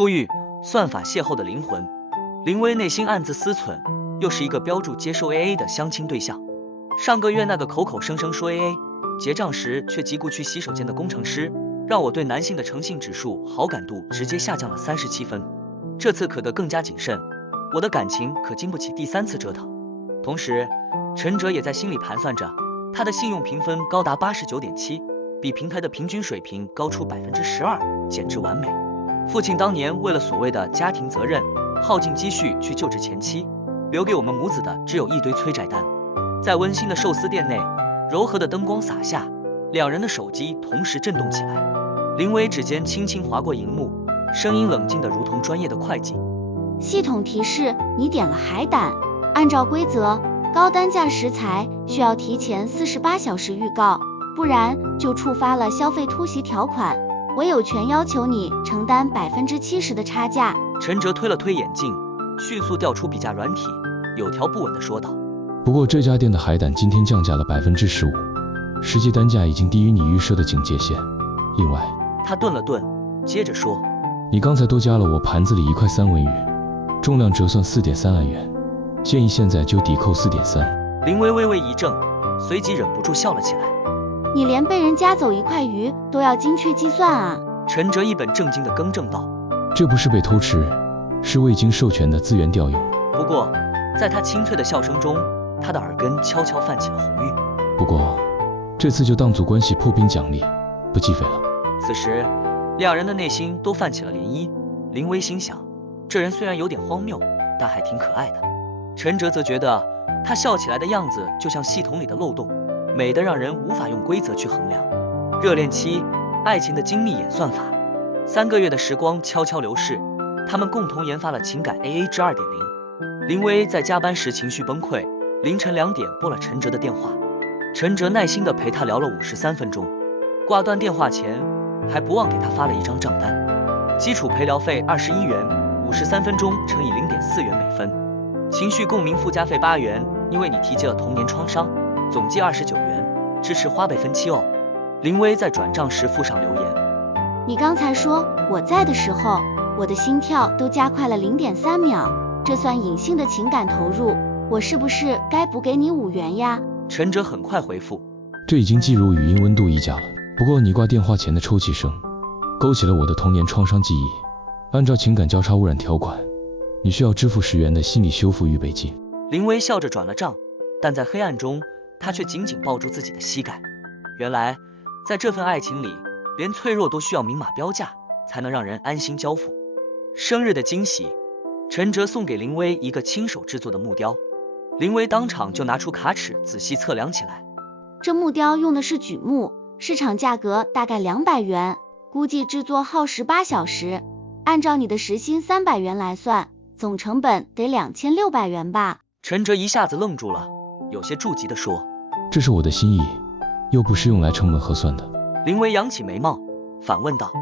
出狱，算法邂逅的灵魂。林薇内心暗自思忖，又是一个标注接受 AA 的相亲对象。上个月那个口口声声说 AA， 结账时却急顾去洗手间的工程师，让我对男性的诚信指数好感度直接下降了37分。这次可得更加谨慎，我的感情可经不起第3次折腾。同时，陈哲也在心里盘算着，他的信用评分高达89.7，比平台的平均水平高出12%，简直完美。父亲当年为了所谓的家庭责任，耗尽积蓄去救治前妻，留给我们母子的只有一堆催债单。在温馨的寿司店内，柔和的灯光洒下，两人的手机同时震动起来。林薇指尖轻轻划过荧幕，声音冷静的如同专业的会计。系统提示你点了海胆，按照规则，高单价食材需要提前48小时预告，不然就触发了消费突袭条款，我有权要求你承担70%的差价。陈哲推了推眼镜，迅速调出比价软体，有条不紊地说道。不过这家店的海胆今天降价了15%，实际单价已经低于你预设的警戒线。另外，他顿了顿，接着说，你刚才多加了我盘子里1块3文鱼，重量折算4.3万元，建议现在就抵扣4.3。林薇微微一怔，随即忍不住笑了起来。你连被人夹走1块鱼都要精确计算啊？陈哲一本正经地更正道。这不是被偷吃，是未经授权的资源调用。不过，在他清脆的笑声中，他的耳根悄悄泛起了红晕。不过，这次就当作关系破冰奖励，不计费了。此时，两人的内心都泛起了涟漪。林薇心想，这人虽然有点荒谬，但还挺可爱的。陈哲则觉得，他笑起来的样子就像系统里的漏洞，美得让人无法用规则去衡量。热恋期，爱情的精密演算法。3个月的时光悄悄流逝，他们共同研发了情感 AA 制 2.0。林薇在加班时情绪崩溃，凌晨2点拨了陈哲的电话。陈哲耐心地陪他聊了53分钟，挂断电话前还不忘给他发了一张账单，基础陪聊费21元，53分钟乘以0.4元每分，情绪共鸣附加费8元，因为你提及了童年创伤，总计29元，支持花呗分期哦。林薇在转账时附上留言，你刚才说我在的时候，我的心跳都加快了0.3秒，这算隐性的情感投入，我是不是该补给你5元呀？陈哲很快回复，这已经计入语音温度溢价了。不过你挂电话前的抽泣声，勾起了我的童年创伤记忆。按照情感交叉污染条款，你需要支付10元的心理修复预备金。林薇笑着转了账，但在黑暗中，她却紧紧抱住自己的膝盖。原来，在这份爱情里，连脆弱都需要明码标价，才能让人安心交付。生日的惊喜，陈哲送给林薇一个亲手制作的木雕，林薇当场就拿出卡尺仔细测量起来。这木雕用的是榉木，市场价格大概200元，估计制作耗18小时，按照你的时薪300元来算，总成本得2600元吧？陈哲一下子愣住了，有些着急地说，这是我的心意，又不是用来成本核算的。林薇扬起眉毛，反问道，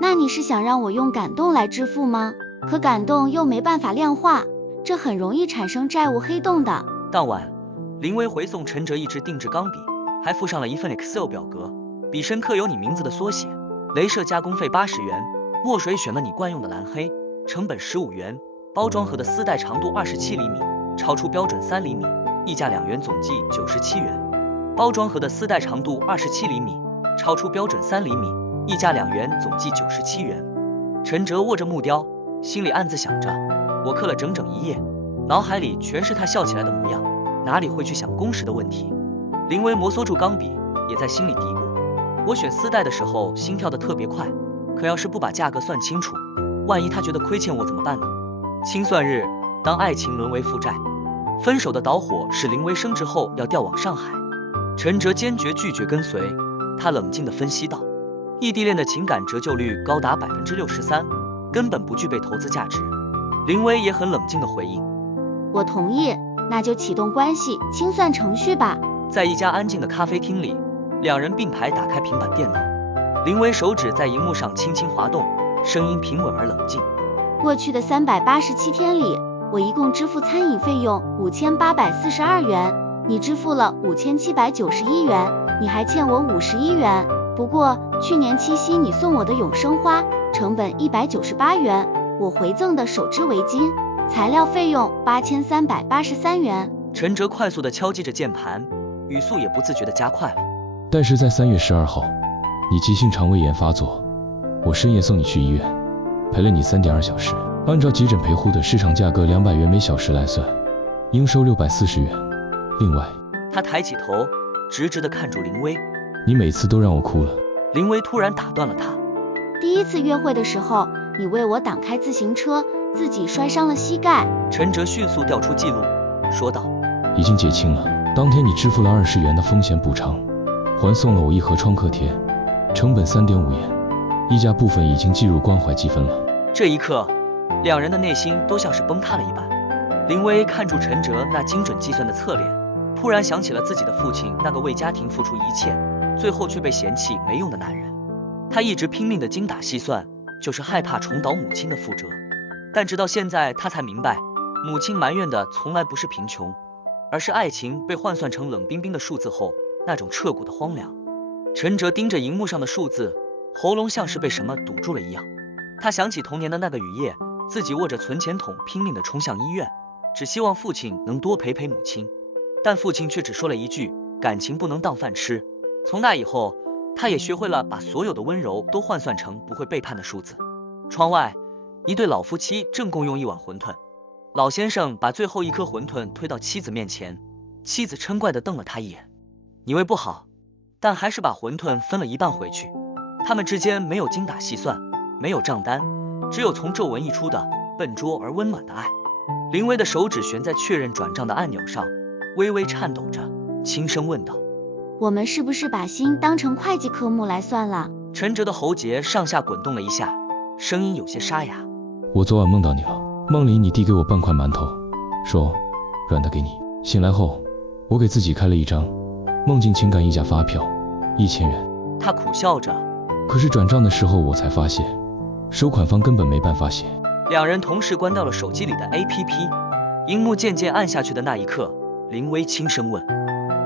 那你是想让我用感动来支付吗？可感动又没办法量化，这很容易产生债务黑洞的。当晚，林薇回送陈哲一支定制钢笔，还附上了一份 Excel 表格，笔深刻有你名字的缩写，镭射加工费80元，墨水选了你惯用的蓝黑，成本15元，包装盒的丝带长度27厘米，超出标准3厘米，溢价2元，总计97元。包装盒的丝带长度27厘米，超出标准3厘米，溢价2元，总计97元。陈哲握着木雕，心里暗自想着，我刻了整整1夜，脑海里全是他笑起来的模样，哪里会去想工时的问题。林薇摩挲住钢笔，也在心里嘀咕，我选丝带的时候心跳得特别快，可要是不把价格算清楚，万一他觉得亏欠我怎么办呢？清算日，当爱情沦为负债，分手的导火是林薇升职后要调往上海，陈哲坚决拒绝跟随，他冷静地分析道，异地恋的情感折旧率高达63%，根本不具备投资价值。林薇也很冷静地回应，我同意，那就启动关系清算程序吧。在一家安静的咖啡厅里，两人并排打开平板电脑，林薇手指在荧幕上轻轻滑动，声音平稳而冷静。过去的387天里，我一共支付餐饮费用5842元，你支付了5791元，你还欠我51元。不过去年七夕你送我的永生花成本198元，我回赠的手织围巾，材料费用8383元。陈哲快速地敲击着键盘，语速也不自觉地加快了。但是在3月12号，你急性肠胃炎发作，我深夜送你去医院，陪了你3.2小时，按照急诊陪护的市场价格200元每小时来算，应收640元。另外，他抬起头，直直地看住林薇。你每次都让我哭了。林薇突然打断了他。第一次约会的时候，你为我挡开自行车，自己摔伤了膝盖。陈哲迅速调出记录，说道。已经结清了，当天你支付了20元的风险补偿，还送了我1盒创可贴，成本3.5元，溢价部分已经计入关怀积分了。这一刻，两人的内心都像是崩塌了一般。林薇看住陈哲那精准计算的侧脸，突然想起了自己的父亲那个为家庭付出一切，最后却被嫌弃没用的男人。他一直拼命的精打细算，就是害怕重蹈母亲的覆辙。但直到现在，他才明白，母亲埋怨的从来不是贫穷，而是爱情被换算成冷冰冰的数字后那种彻骨的荒凉。陈哲盯着荧幕上的数字，喉咙像是被什么堵住了一样。他想起童年的那个雨夜，自己握着存钱筒拼命地冲向医院，只希望父亲能多陪陪母亲，但父亲却只说了一句，感情不能当饭吃。从那以后，他也学会了把所有的温柔都换算成不会背叛的数字。窗外，一对老夫妻正共用一碗馄饨。老先生把最后一颗馄饨推到妻子面前，妻子嗔怪地瞪了他一眼。你胃不好，但还是把馄饨分了一半回去。他们之间没有精打细算，没有账单，只有从皱纹溢出的笨拙而温暖的爱。林薇的手指悬在确认转账的按钮上，微微颤抖着，轻声问道：我们是不是把心当成会计科目来算了？陈哲的喉结上下滚动了一下，声音有些沙哑。我昨晚梦到你了，梦里你递给我半块馒头，说软的给你。醒来后，我给自己开了一张梦境情感溢价发票，1000元。他苦笑着。可是转账的时候我才发现，收款方根本没办法写。两人同时关掉了手机里的 APP， 荧幕渐渐暗下去的那一刻，林薇轻声问：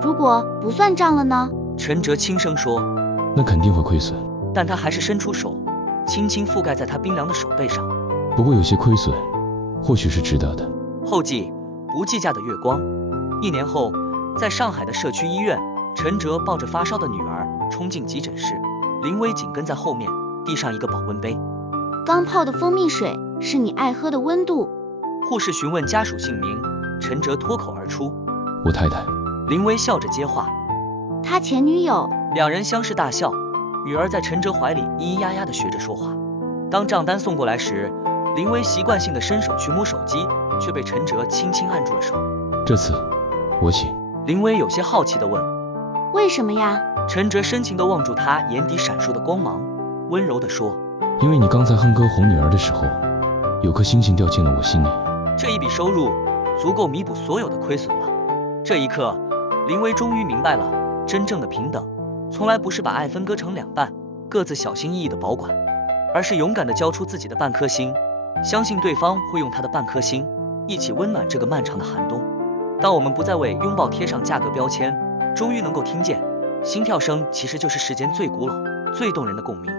如果不算账了呢？陈哲轻声说：那肯定会亏损。但他还是伸出手，轻轻覆盖在他冰凉的手背上。不过有些亏损，或许是值得的。后记：不计价的月光。1年后，在上海的社区医院，陈哲抱着发烧的女儿冲进急诊室，林薇紧跟在后面，递上一个保温杯。刚泡的蜂蜜水，是你爱喝的温度。护士询问家属姓名，陈哲脱口而出：我太太。林薇笑着接话：他前女友。两人相视大笑，女儿在陈哲怀里咿咿呀呀地学着说话。当账单送过来时，林薇习惯性地伸手去摸手机，却被陈哲轻轻按住了手。这次我请。林薇有些好奇地问：为什么呀？陈哲深情地望住她眼底闪烁的光芒，温柔地说：因为你刚才哼歌哄女儿的时候，有颗星星掉进了我心里。这一笔收入足够弥补所有的亏损了。这一刻，林薇终于明白了，真正的平等从来不是把爱分割成2半，各自小心翼翼地保管，而是勇敢地交出自己的半颗心，相信对方会用他的半颗心一起温暖这个漫长的寒冬。当我们不再为拥抱贴上价格标签，终于能够听见心跳声其实就是世间最古老最动人的共鸣。